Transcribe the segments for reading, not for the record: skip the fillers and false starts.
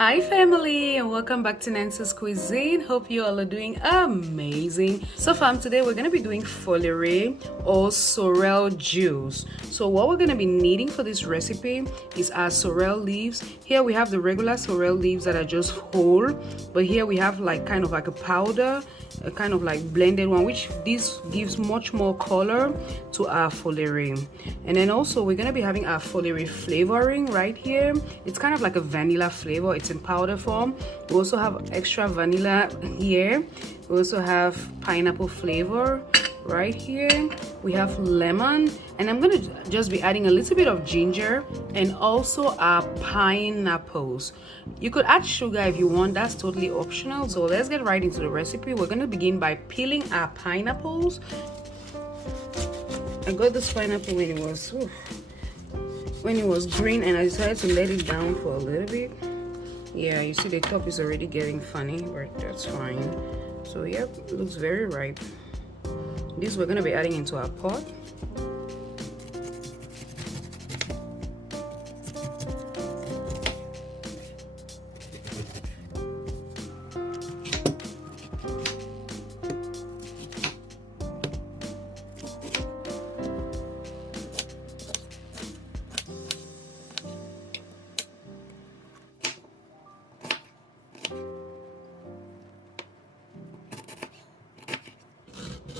Hi family, and welcome back to Nancy's Cuisine. Hope you all are doing amazing. So fam, today we're going to be doing Folere or sorrel juice. So what we're going to be needing for this recipe is our sorrel leaves. Here we have the regular sorrel leaves that are just whole, but here we have like kind of like a powder, a kind of like blended one, which this gives much more color to our Folere. And then also we're going to be having our Folere flavoring right here. It's kind of like a vanilla flavor. It's in powder form. We also have extra vanilla here. We also have pineapple flavor right here. We have lemon, and I'm gonna just be adding a little bit of ginger and also our pineapples. You could add sugar if you want, that's totally optional. So let's get right into the recipe. We're gonna begin by peeling our pineapples. I got this pineapple when it was green, and I decided to let it down for a little bit. Yeah, you see the top is already getting funny, but that's fine. So yep, it looks very ripe. This we're going to be adding into our pot.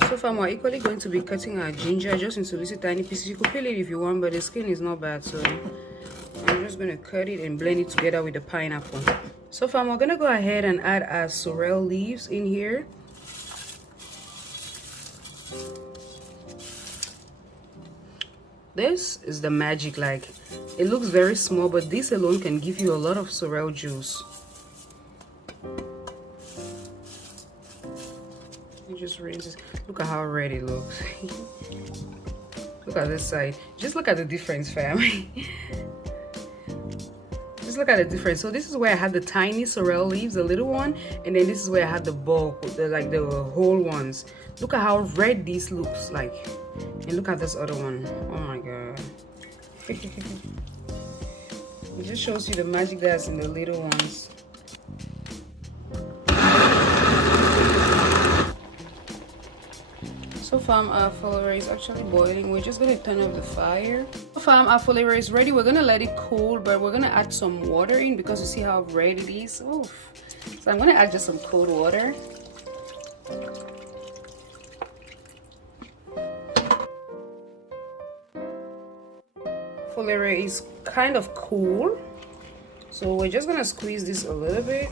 So far, we're equally going to be cutting our ginger just into little tiny pieces. You could peel it if you want, but the skin is not bad, so I'm just going to cut it and blend it together with the pineapple. So far, we're going to go ahead and add our sorrel leaves in here. This is the magic. Like, it looks very small, but this alone can give you a lot of sorrel juice. Just rinse this. Look at how red it looks. Look at this side. Just look at the difference, family. Just look at the difference. So this is where I had the tiny sorrel leaves, the little one, and then this is where I had the bulk, the whole ones. Look at how red this looks like, and look at this other one. Oh my god. It just shows you the magic that's in the little ones. So fam, our Folere is actually boiling. We're just gonna turn off the fire. So fam, our Folere is ready. We're gonna let it cool, but we're gonna add some water in because you see how red it is. Oof. So I'm gonna add just some cold water. Folere is kind of cool, so we're just gonna squeeze this a little bit.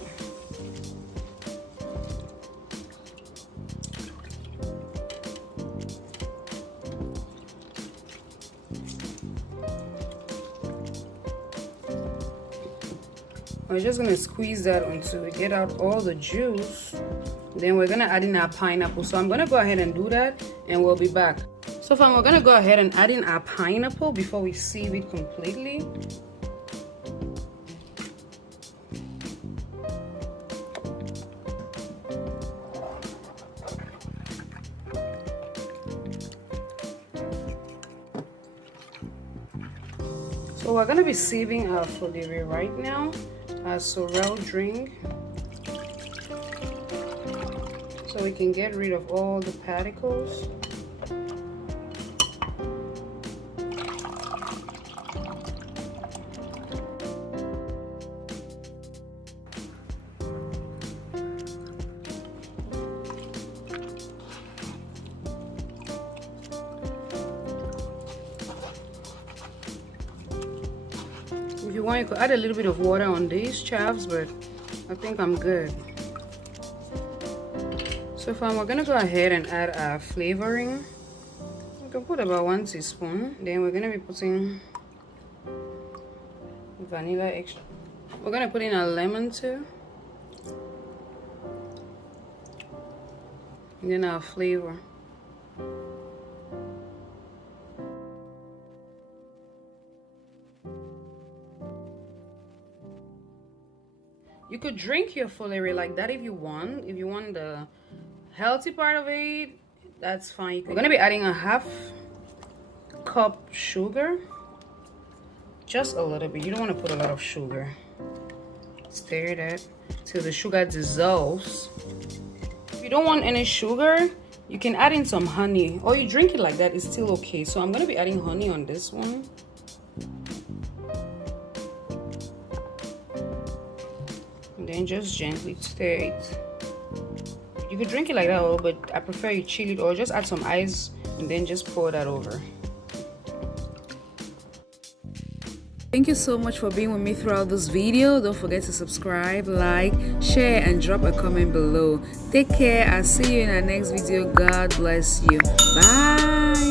We're just gonna squeeze that until we get out all the juice. Then we're gonna add in our pineapple. So I'm gonna go ahead and do that, and we'll be back. So fam, we're gonna go ahead and add in our pineapple before we sieve it completely. So we're gonna be sieving our Folere right now. Our sorrel drink, so we can get rid of all the particles. If you want, you could add a little bit of water on these chaps, but I think I'm good. So far, we're gonna go ahead and add our flavoring. We can put about 1 teaspoon. Then we're gonna be putting vanilla extra. We're gonna put in a lemon too. And then our flavor. You could drink your Folere like that if you want. If you want the healthy part of it, that's fine. We're gonna be adding a 1/2 cup sugar. Just a little bit. You don't want to put a lot of sugar. Stir that till the sugar dissolves. If you don't want any sugar, you can add in some honey, or you drink it like that, it's still okay. So I'm going to be adding honey on this one. And then just gently stir it. You could drink it like that, but I prefer you chill it, or just add some ice and then just pour that over. Thank you so much for being with me throughout this video. Don't forget to subscribe, like, share, and drop a comment below. Take care. I'll see you in our next video. God bless you. Bye.